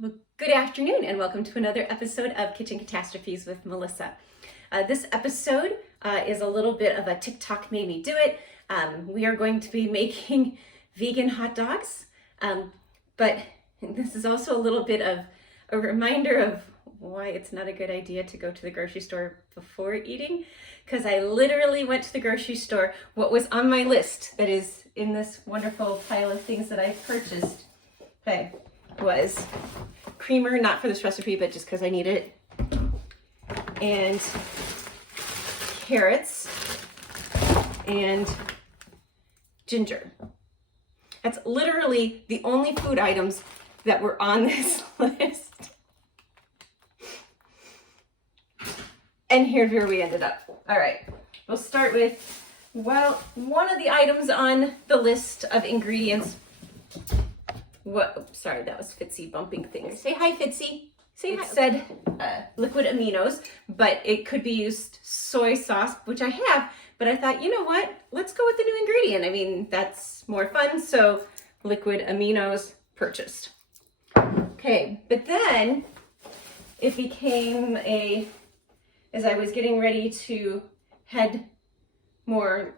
Well, good afternoon and welcome to another episode of Kitchen Catastrophes with Melissa. This episode is a little bit of a TikTok made me do it. We are going to be making vegan hot dogs, but this is also a little bit of a reminder of why it's not a good idea to go to the grocery store before eating, because I literally went to the grocery store. What was on my list that is in this wonderful pile of things that I purchased, was creamer, not for this recipe, but just because I need it, and carrots, and ginger. That's literally the only food items that were on this list. And here's where we ended up. All right, we'll start with, well, one of the items on the list of ingredients. Sorry, that was Fitzy bumping things. Say hi, Fitzy. Say hi. It said liquid aminos, but it could be used soy sauce, which I have, but I thought, you know what? Let's go with the new ingredient. I mean, that's more fun, so liquid aminos purchased. Okay, but then it became as I was getting ready to head more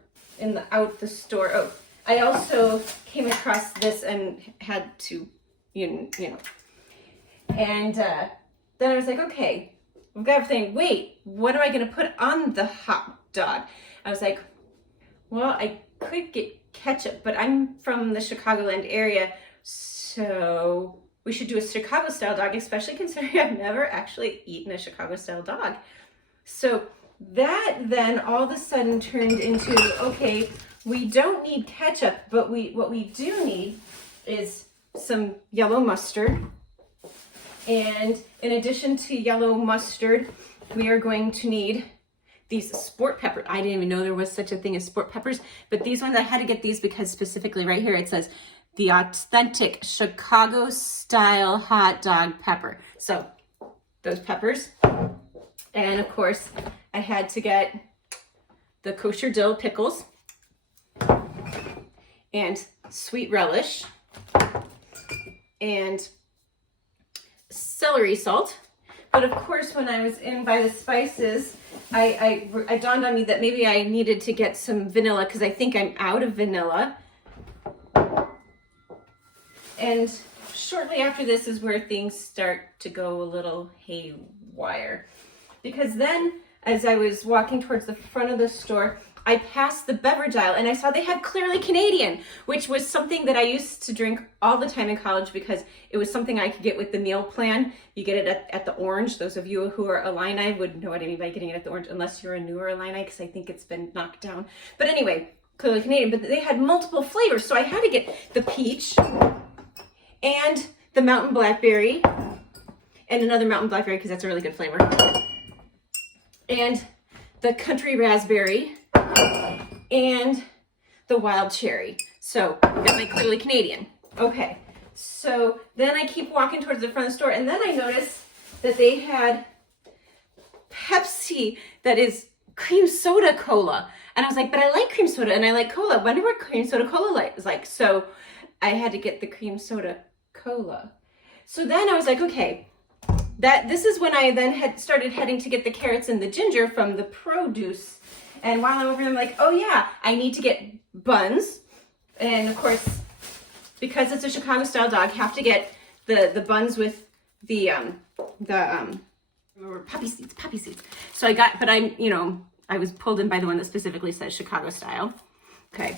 out the store. I also came across this and had to, you know, and then I was like, okay, we've got everything. Wait, what am I going to put on the hot dog? I was like, well, I could get ketchup, but I'm from the Chicagoland area, so we should do a Chicago style dog, especially considering I've never actually eaten a Chicago style dog. So that then all of a sudden turned into, okay, we don't need ketchup, but what we do need is some yellow mustard. And in addition to yellow mustard, we are going to need these sport peppers. I didn't even know there was such a thing as sport peppers, but these ones, I had to get these because specifically right here it says the authentic Chicago style hot dog pepper. So those peppers. And of course, I had to get the kosher dill pickles and sweet relish and celery salt. But of course, when I was in by the spices, I dawned on me that maybe I needed to get some vanilla because I think I'm out of vanilla. And shortly after this is where things start to go a little haywire. Because then, as I was walking towards the front of the store, I passed the beverage aisle and I saw they had Clearly Canadian, which was something that I used to drink all the time in college because it was something I could get with the meal plan. You get it at the Orange. Those of you who are Illini would know what I mean by getting it at the Orange, unless you're a newer Illini, because I think it's been knocked down. But anyway, Clearly Canadian, but they had multiple flavors. So I had to get the peach and the mountain blackberry and another mountain blackberry because that's a really good flavor. And the country raspberry and the wild cherry. So I got my Clearly Canadian. Okay, so then I keep walking towards the front of the store and then I noticed that they had Pepsi that is cream soda cola. And I was like, but I like cream soda and I like cola. I wonder what cream soda cola is like. So I had to get the cream soda cola. So then I was like, okay, this is when I then had started heading to get the carrots and the ginger from the produce. And while I'm over there, I'm like, oh yeah, I need to get buns. And of course, because it's a Chicago style dog, have to get the buns with the poppy seeds. So I got, but I was pulled in by the one that specifically says Chicago style. Okay.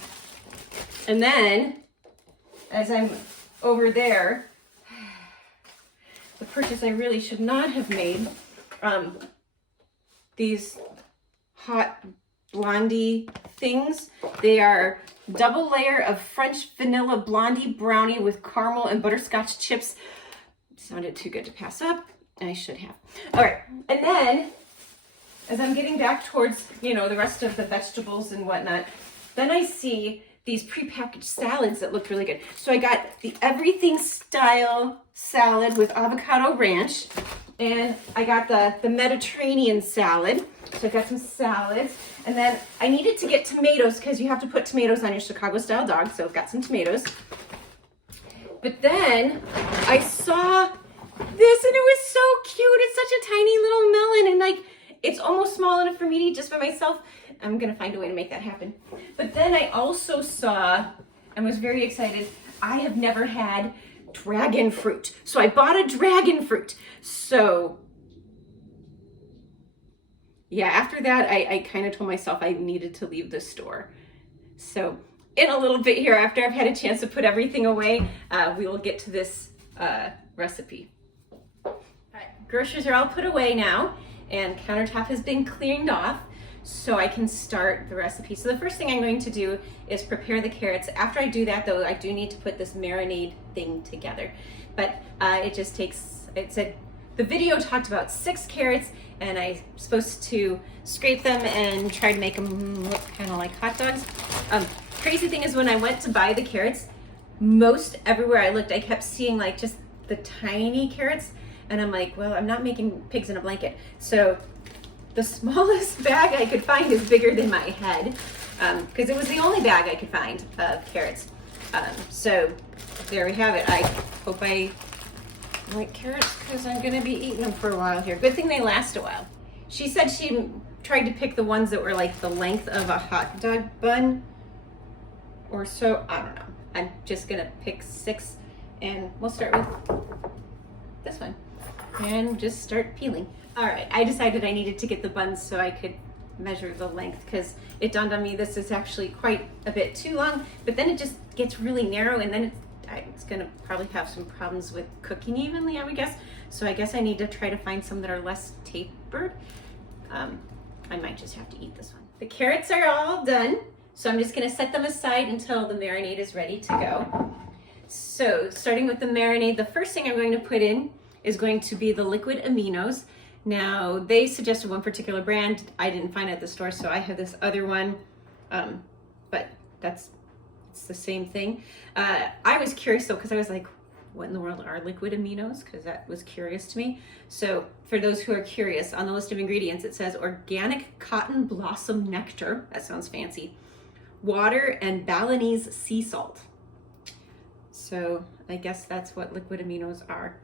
And then as I'm over there, the purchase I really should not have made, these hot blondie things. They are double layer of French vanilla blondie brownie with caramel and butterscotch chips. Sounded too good to pass up. I should have. All right, and then as I'm getting back towards, the rest of the vegetables and whatnot, then I see these prepackaged salads that looked really good. So I got the everything style salad with avocado ranch, and I got the Mediterranean salad. So I got some salads, and then I needed to get tomatoes because you have to put tomatoes on your Chicago style dog. So I've got some tomatoes. But then I saw recipe just by myself, I'm gonna find a way to make that happen. But then I also saw and was very excited. I have never had dragon fruit. So I bought a dragon fruit. So yeah, after that, I kind of told myself I needed to leave the store. So in a little bit here, after I've had a chance to put everything away, we will get to this recipe. All right, groceries are all put away now, and countertop has been cleaned off, so I can start the recipe. So the first thing I'm going to do is prepare the carrots. After I do that, though, I do need to put this marinade thing together. But it just takes, it said, the video talked about 6 carrots, and I'm supposed to scrape them and try to make them look kind of like hot dogs. Crazy thing is, when I went to buy the carrots, most everywhere I looked, I kept seeing like just the tiny carrots, and I'm like, well, I'm not making pigs in a blanket. So the smallest bag I could find is bigger than my head, because it was the only bag I could find of carrots. So there we have it. I hope I like carrots because I'm gonna be eating them for a while here. Good thing they last a while. She said she tried to pick the ones that were like the length of a hot dog bun or so. I don't know. I'm just gonna pick 6, and we'll start with this one and just start peeling. All right, I decided I needed to get the buns so I could measure the length, because it dawned on me this is actually quite a bit too long, but then it just gets really narrow, and then it's gonna probably have some problems with cooking evenly, I would guess. So I guess I need to try to find some that are less tapered. I might just have to eat this one. The carrots are all done, so I'm just gonna set them aside until the marinade is ready to go. So starting with the marinade, the first thing I'm going to put in is going to be the liquid aminos. Now, they suggested one particular brand. I didn't find it at the store, so I have this other one, but it's the same thing. I was curious though, because I was like, what in the world are liquid aminos? Because that was curious to me. So for those who are curious, on the list of ingredients, it says organic cotton blossom nectar. That sounds fancy. Water and Balinese sea salt. So I guess that's what liquid aminos are.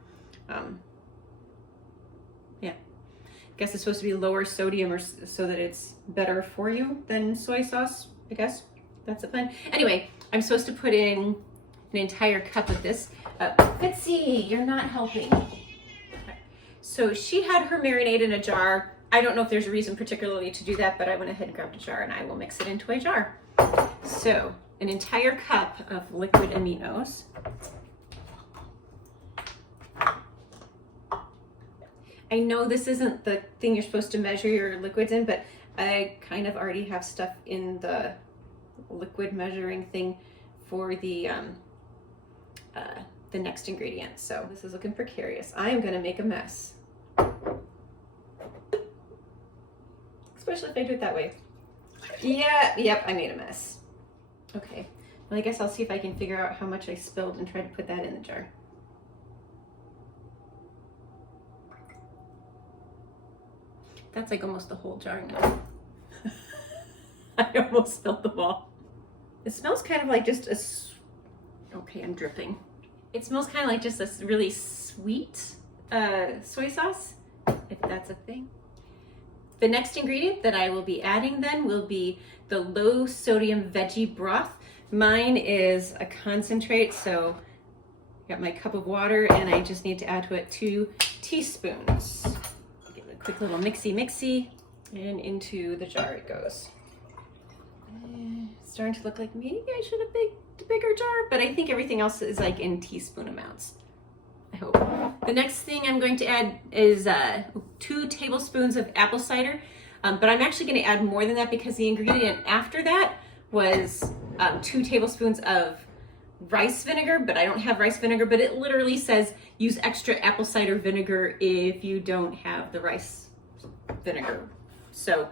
Yeah. I guess it's supposed to be lower sodium, or so that it's better for you than soy sauce, I guess. That's the plan. Anyway, I'm supposed to put in an entire cup of this. Fitzy, you're not helping. So she had her marinade in a jar. I don't know if there's a reason particularly to do that, but I went ahead and grabbed a jar, and I will mix it into a jar. So an entire cup of liquid aminos. I know this isn't the thing you're supposed to measure your liquids in, but I kind of already have stuff in the liquid measuring thing for the next ingredient. So this is looking precarious. I am gonna make a mess. Especially if I do it that way. Yeah, yep, I made a mess. Okay, well, I guess I'll see if I can figure out how much I spilled and try to put that in the jar. That's like almost the whole jar now. I almost spilled them all. It smells kind of like just a, okay, I'm dripping. It smells kind of like just a really sweet soy sauce, if that's a thing. The next ingredient that I will be adding then will be the low sodium veggie broth. Mine is a concentrate, so I got my cup of water, and I just need to add to it 2 teaspoons. Give it a quick little mixy, and into the jar it goes. It's starting to look like maybe I should have picked a bigger jar, but I think everything else is like in teaspoon amounts, I hope. The next thing I'm going to add is 2 tablespoons of apple cider, but I'm actually going to add more than that, because the ingredient after that was 2 tablespoons of rice vinegar, but I don't have rice vinegar, but it literally says use extra apple cider vinegar if you don't have the rice vinegar. So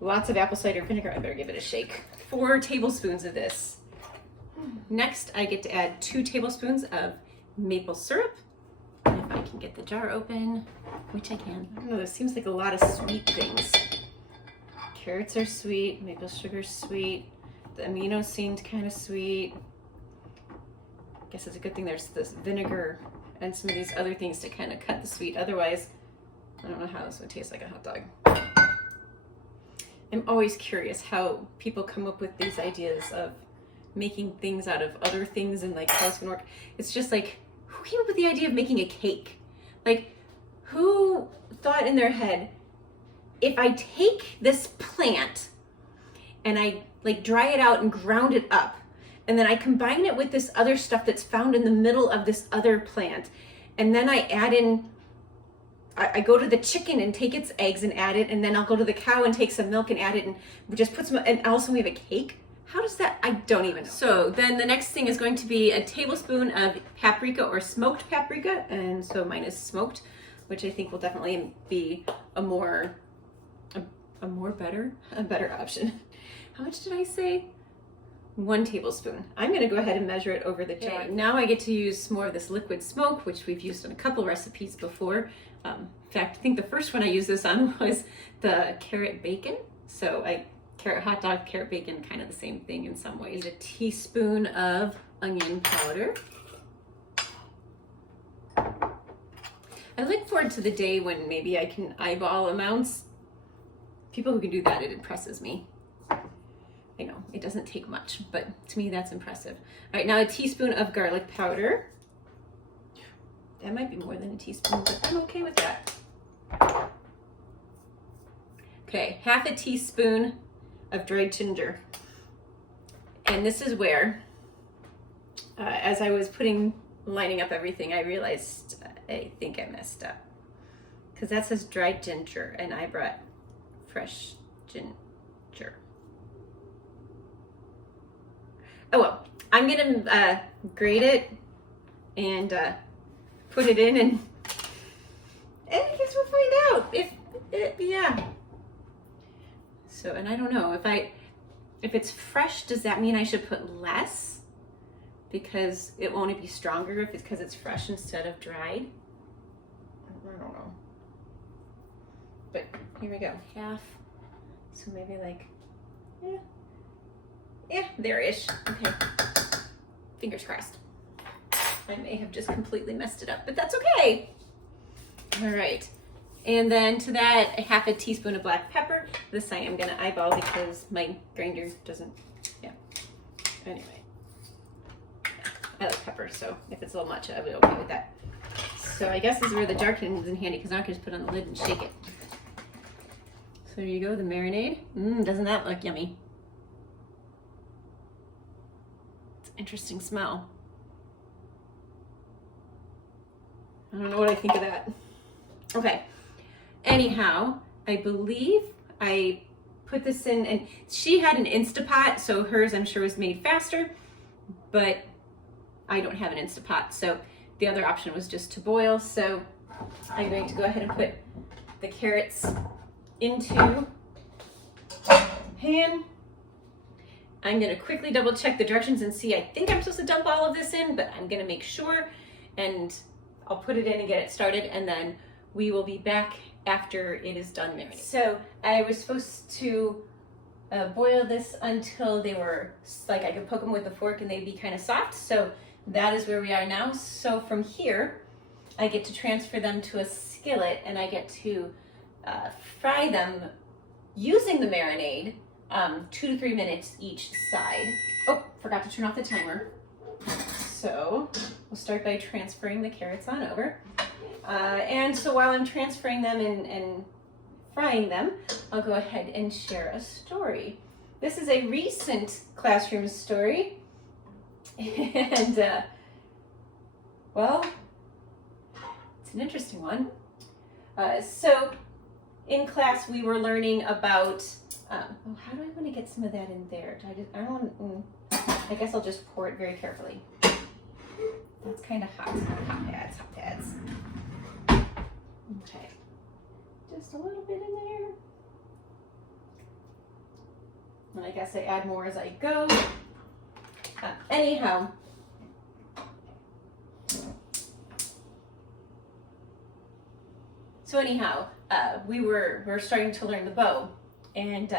lots of apple cider vinegar. I better give it a shake. 4 tablespoons of this. Next, I get to add 2 tablespoons of maple syrup. And if I can get the jar open, which I can. I don't know, this seems like a lot of sweet things. Carrots are sweet, maple sugar's sweet, the aminos seemed kind of sweet. I guess it's a good thing there's this vinegar and some of these other things to kind of cut the sweet. Otherwise, I don't know how this would taste like a hot dog. I'm always curious how people come up with these ideas of making things out of other things and like how it's gonna work. It's just like, who came up with the idea of making a cake? Like, who thought in their head, if I take this plant and I like dry it out and ground it up, and then I combine it with this other stuff that's found in the middle of this other plant, and then I add in, I go to the chicken and take its eggs and add it, and then I'll go to the cow and take some milk and add it, and we just put some, and also we have a cake. How does that, I don't even know. So then the next thing is going to be a tablespoon of paprika or smoked paprika, and so mine is smoked, which I think will definitely be a better option. How much did I say? 1 tablespoon. I'm gonna go ahead and measure it over the jar. Now I get to use more of this liquid smoke, which we've used in a couple recipes before. In fact, I think the first one I used this on was the carrot bacon. So carrot hot dog, carrot bacon, kind of the same thing in some ways. A teaspoon of onion powder. I look forward to the day when maybe I can eyeball amounts. People who can do that, it impresses me. I know, it doesn't take much, but to me that's impressive. All right, now a teaspoon of garlic powder. That might be more than a teaspoon, but I'm okay with that. Okay, half a teaspoon of dried ginger. And this is where, as I was lining up everything, I realized I think I messed up. Because that says dried ginger, and I brought fresh ginger. Oh well, I'm gonna grate it and put it in, and I guess we'll find out yeah. So, and I don't know if it's fresh, does that mean I should put less because it won't be stronger if it's because it's fresh instead of dried? I don't know. But here we go, half. So maybe like, yeah, there-ish. Okay, fingers crossed. I may have just completely messed it up, but that's okay. All right, and then to that, half a teaspoon of black pepper. This I am gonna eyeball because my grinder doesn't, Anyway, I like pepper, so if it's a little much, I'll be okay with that. So I guess this is where the jar comes in handy because now I can just put it on the lid and shake it. So there you go, the marinade. Doesn't that look yummy? Interesting smell. I don't know what I think of that. Okay, anyhow, I believe I put this in, and she had an Instapot, so hers I'm sure was made faster, but I don't have an Instapot, so the other option was just to boil. So I'm going to go ahead and put the carrots into pan. I'm gonna quickly double check the directions and see, I think I'm supposed to dump all of this in, but I'm gonna make sure, and I'll put it in and get it started, and then we will be back after it is done marinating. So I was supposed to boil this until they were, like I could poke them with a fork and they'd be kind of soft. So that is where we are now. So from here, I get to transfer them to a skillet, and I get to fry them using the marinade, 2 to 3 minutes each side. Oh, forgot to turn off the timer. So we'll start by transferring the carrots on over. And so while I'm transferring them and frying them, I'll go ahead and share a story. This is a recent classroom story. And, well, it's an interesting one. So in class, we were learning about, how do I want to get some of that in there? I guess I'll just pour it very carefully. That's kind of hot. Hot pads. Okay. Just a little bit in there. And I guess I add more as I go. Anyhow. We're starting to learn the bow, and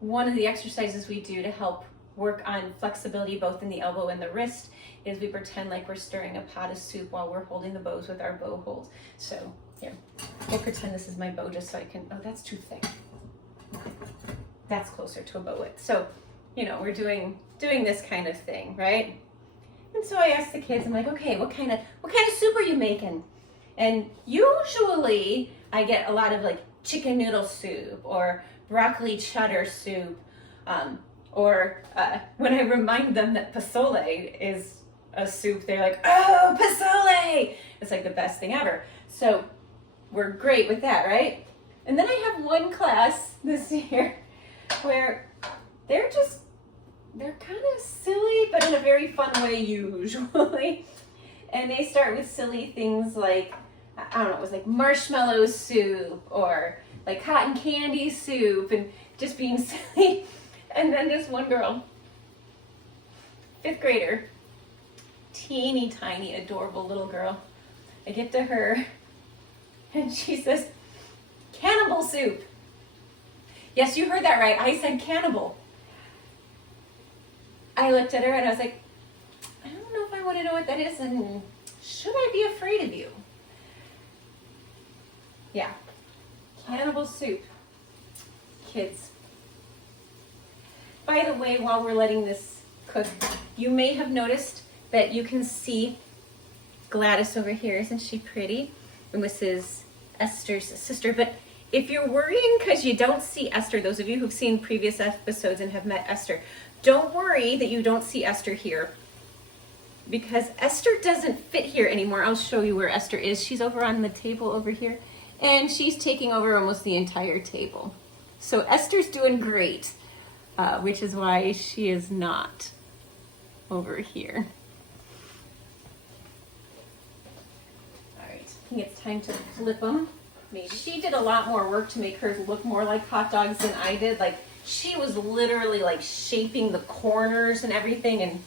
one of the exercises we do to help work on flexibility both in the elbow and the wrist is we pretend like we're stirring a pot of soup while we're holding the bows with our bow hold. So here, we'll pretend this is my bow just so I can, oh, that's too thick. that's closer to a boat width. So, you know, we're doing this kind of thing, right? And so I asked the kids, I'm like, okay, what kind of soup are you making? And usually I get a lot of like chicken noodle soup or broccoli cheddar soup, or when I remind them that pozole is a soup, they're like, oh, pozole! It's like the best thing ever. So we're great with that, right? And then I have one class this year where they're kind of silly, but in a very fun way usually. And they start with silly things like, I don't know, it was like marshmallow soup or like cotton candy soup and just being silly. And then this one girl, 5th grader, teeny tiny, adorable little girl. I get to her and she says, cannibal soup. Yes, you heard that right. I said cannibal. I looked at her and I was like, I don't know if I want to know what that is, and should I be afraid of you? Yeah, cannibal soup. Kids. By the way, while we're letting this cook, you may have noticed that you can see Gladys over here. Isn't she pretty? And this is Esther's sister. But if you're worrying because you don't see Esther, those of you who've seen previous episodes and have met Esther, don't worry that you don't see Esther here, because Esther doesn't fit here anymore. I'll show you where Esther is. She's over on the table over here, and she's taking over almost the entire table. So Esther's doing great, which is why she is not over here. All right, I think it's time to flip them. Maybe she did a lot more work to make hers look more like hot dogs than I did. Like, she was literally like shaping the corners and everything, and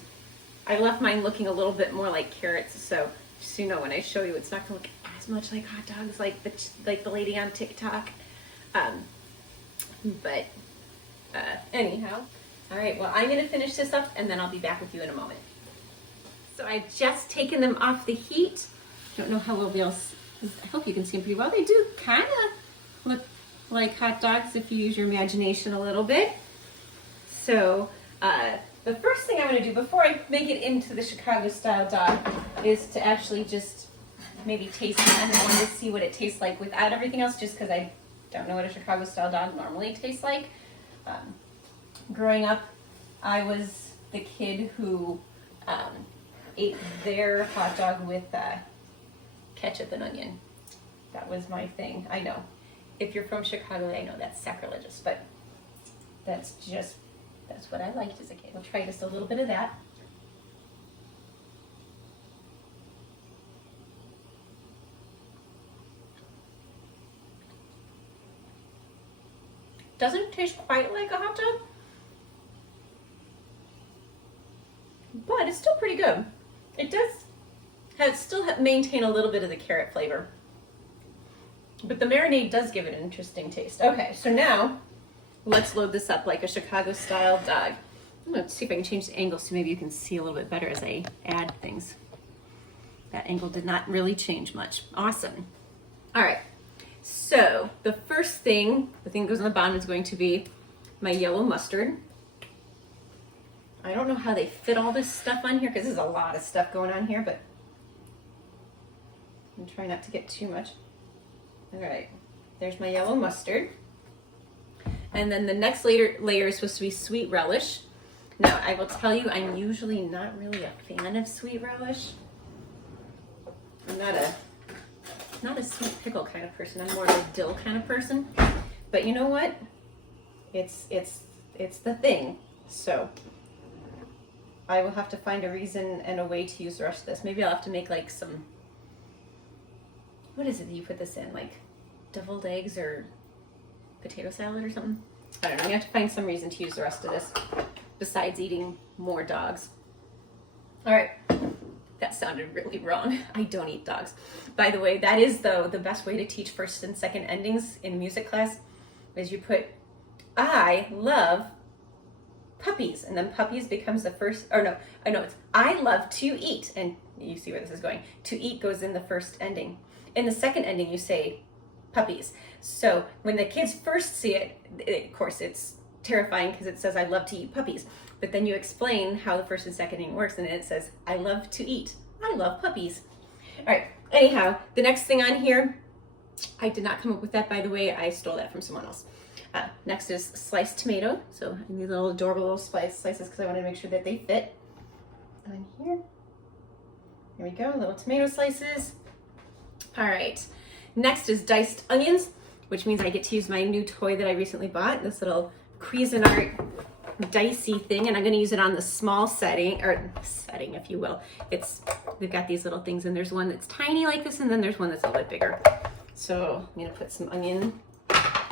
I left mine looking a little bit more like carrots. So just so you know, when I show you, it's not gonna look as much like hot dogs like the lady on TikTok. Anyhow, all right. Well, I'm gonna finish this up, and then I'll be back with you in a moment. So I've just taken them off the heat. Don't know how well they'll. I hope you can see them pretty well. They do kind of look like hot dogs if you use your imagination a little bit. So the first thing I'm going to do before I make it into the Chicago style dog is to actually just maybe taste it. And I want to see what it tastes like without everything else, just because I don't know what a Chicago style dog normally tastes like. Growing up, I was the kid who ate their hot dog with ketchup and onion. That was my thing. I know. If you're from Chicago, I know that's sacrilegious, but that's what I liked as a kid. We'll try just a little bit of that. Doesn't taste quite like a hot dog, but it's still pretty good. It does still maintain a little bit of the carrot flavor, but the marinade does give it an interesting taste. Okay, so now let's load this up like a Chicago style dog. I'm gonna see if I can change the angle so maybe you can see a little bit better as I add things. That angle did not really change much. Awesome. All right, so the first thing, the thing that goes on the bottom, is going to be my yellow mustard. I don't know how they fit all this stuff on here because there's a lot of stuff going on here, but I'm trying not to get too much. All right, there's my yellow mustard. And then the next layer is supposed to be sweet relish. Now, I will tell you, I'm usually not really a fan of sweet relish. I'm not a sweet pickle kind of person. I'm more of a dill kind of person. But you know what? It's the thing. So I will have to find a reason and a way to use the rest of this. Maybe I'll have to make like some, what is it that you put this in? Like deviled eggs or potato salad or something? I don't know. You have to find some reason to use the rest of this besides eating more dogs. All right. That sounded really wrong. I don't eat dogs. By the way, that is, though, the best way to teach first and second endings in music class is you put, I love puppies, and then puppies becomes the first, or no, I know it's, I love to eat, and you see where this is going. To eat goes in the first ending. In the second ending, you say puppies. So when the kids first see it, of course, it's terrifying because it says I love to eat puppies. But then you explain how the first and second name works, and it says I love to eat. I love puppies. All right, anyhow, the next thing on here, I did not come up with that, by the way. I stole that from someone else. Next is sliced tomato. So these little adorable little slices because I want to make sure that they fit on here. Here we go, little tomato slices. All right, next is diced onions, which means I get to use my new toy that I recently bought, this little Cuisinart dicey thing, and I'm gonna use it on the small setting, if you will. They've got these little things, and there's one that's tiny like this, and then there's one that's a little bit bigger. So I'm gonna put some onion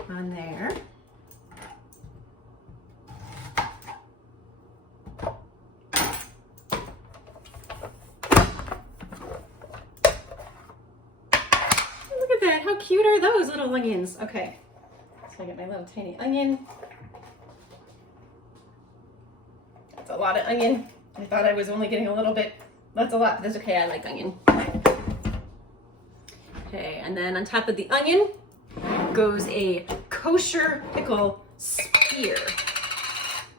on there. Look at that, how cute are those little onions? Okay, so I get my little tiny onion. That's a lot of onion. I thought I was only getting a little bit. That's a lot, but that's okay, I like onion. Okay, and then on top of the onion goes a kosher pickle spear.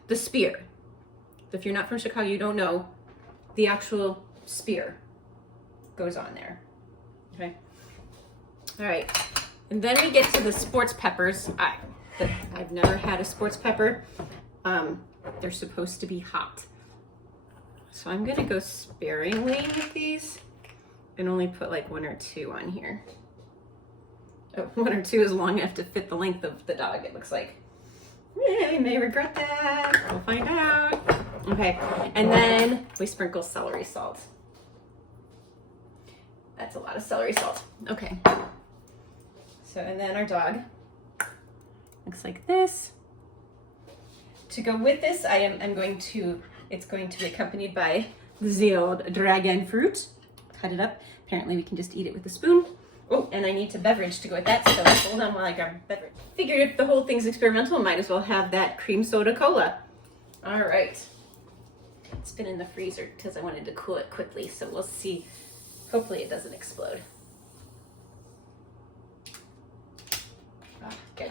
The spear. If you're not from Chicago, you don't know, the actual spear goes on there. Okay. All right, and then we get to the sports peppers. I've never had a sports pepper. They're supposed to be hot. So I'm gonna go sparingly with these and only put like 1 or 2 on here. Oh, 1 or 2 is long enough to fit the length of the dog, it looks like. I may regret that, we'll find out. Okay, and then we sprinkle celery salt. That's a lot of celery salt. Okay. So, and then our dog looks like this. To go with this, it's going to be accompanied by the old dragon fruit. Cut it up. Apparently we can just eat it with a spoon. Oh, and I need a beverage to go with that, so hold on while I grab a beverage. Figured if the whole thing's experimental, might as well have that cream soda cola. All right. It's been in the freezer because I wanted to cool it quickly, so we'll see. Hopefully it doesn't explode. Good.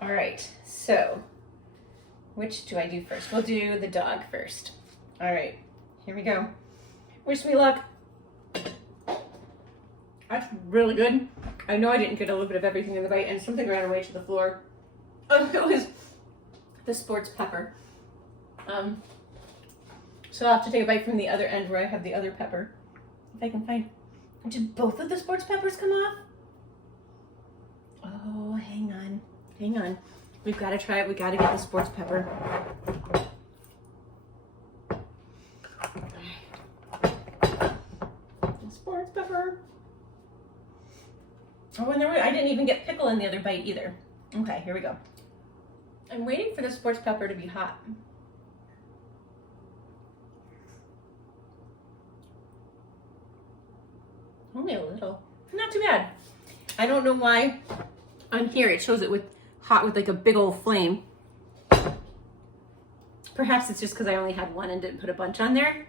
All right, so which do I do first? We'll do the dog first. All right, here we go. Wish me luck. That's really good. I know I didn't get a little bit of everything in the bite, and something ran away to the floor. Oh, it was the sports pepper. So I'll have to take a bite from the other end where I have the other pepper. If I can find. Did both of the sports peppers come off? Oh, hang on. Hang on. We've got to try it. We got to get the sports pepper. Sports pepper. Oh, and I didn't even get pickle in the other bite either. Okay, here we go. I'm waiting for the sports pepper to be hot. Only a little. Not too bad. I don't know why on here it shows it with hot with like a big old flame. Perhaps it's just because I only had one and didn't put a bunch on there.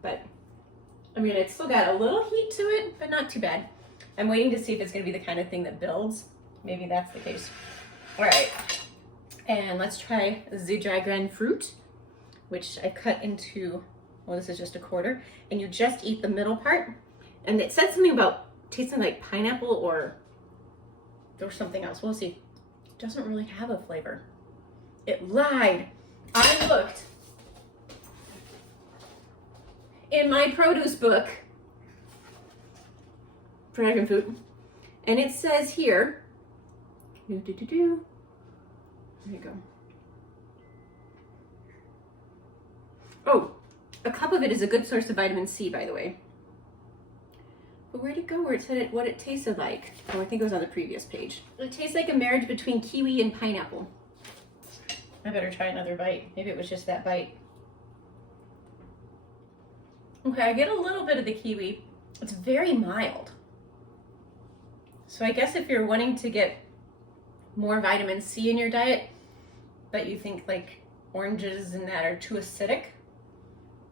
But I mean, it's still got a little heat to it, but not too bad. I'm waiting to see if it's going to be the kind of thing that builds. Maybe that's the case. All right, and let's try the dragon fruit, which I cut into, well, this is just a quarter, and you just eat the middle part. And it said something about tasting like pineapple or something else. We'll see. It doesn't really have a flavor. It lied. I looked in my produce book, dragon fruit, and it says here, there you go. Oh, a cup of it is a good source of vitamin C, by the way. But where'd it go where it said what it tasted like? Oh, I think it was on the previous page. It tastes like a marriage between kiwi and pineapple. I better try another bite. Maybe it was just that bite. Okay, I get a little bit of the kiwi. It's very mild. So I guess if you're wanting to get more vitamin C in your diet, but you think like oranges and that are too acidic,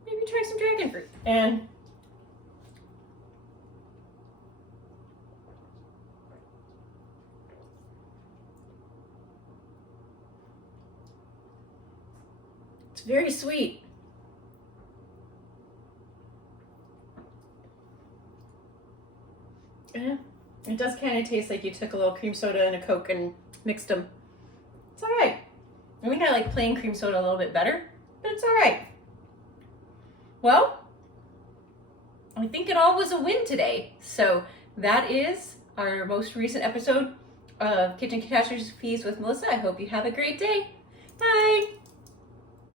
maybe try some dragon fruit. And very sweet. Yeah, it does kind of taste like you took a little cream soda and a Coke and mixed them. It's all right. I think I like plain cream soda a little bit better, but it's all right. Well, I think it all was a win today. So that is our most recent episode of Kitchen Catastrophes with Melissa. I hope you have a great day. Bye.